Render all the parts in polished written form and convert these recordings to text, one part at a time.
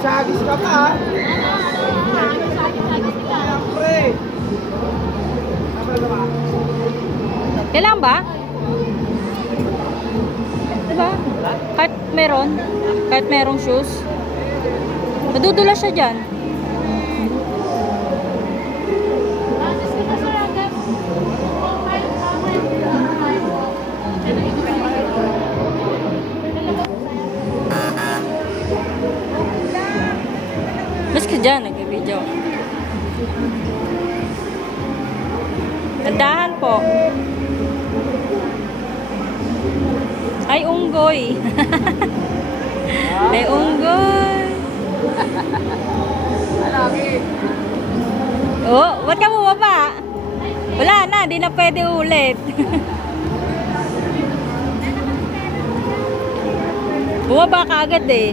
Hagis-hagis ka pa. Kailangan ba? Diba? Kahit merong shoes. Madudula siya dyan. Mas ka dyan, nag-video. Tandahan po. Ay, unggoy. Ay, unggoy. Oh, ba't ka bumaba? Wala na, di na pwede ulit. Bumaba ka agad eh.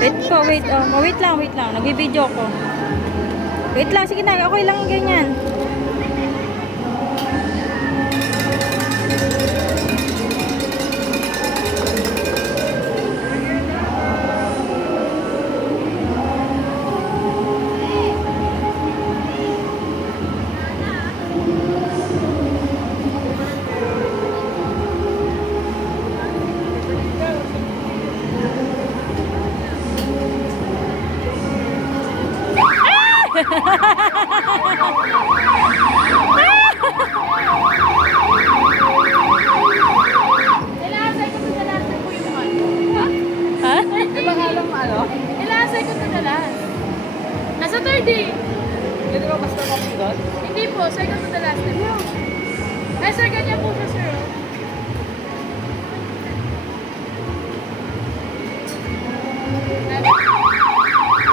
Wait po, wait. Wait lang. Nag-video ko. Wait lang, sige na. Okay lang ganyan. Nasa third day. Hindi ba mas naman doon? Hindi po, second to the last day. Ay, sir, ganyan po siya, sir.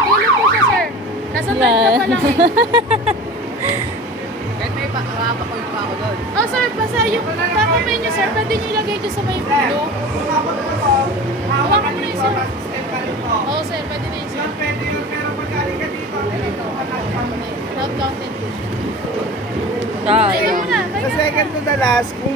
Tulo po siya, sir. Nasa third ka pa lang eh. Kahit may makapakoy pa ako doon. Oh, sir, basta yung kakamay niyo, sir, pwede niyo ilagay dyan sa may ulo. Hawakan mo na yun, sir. Oo, sir, pwede na yun, sir. Pwede yun, pero pagkaling ka dito, Not counted po siya. Tayo. Sige mo na, sa second to the last, kung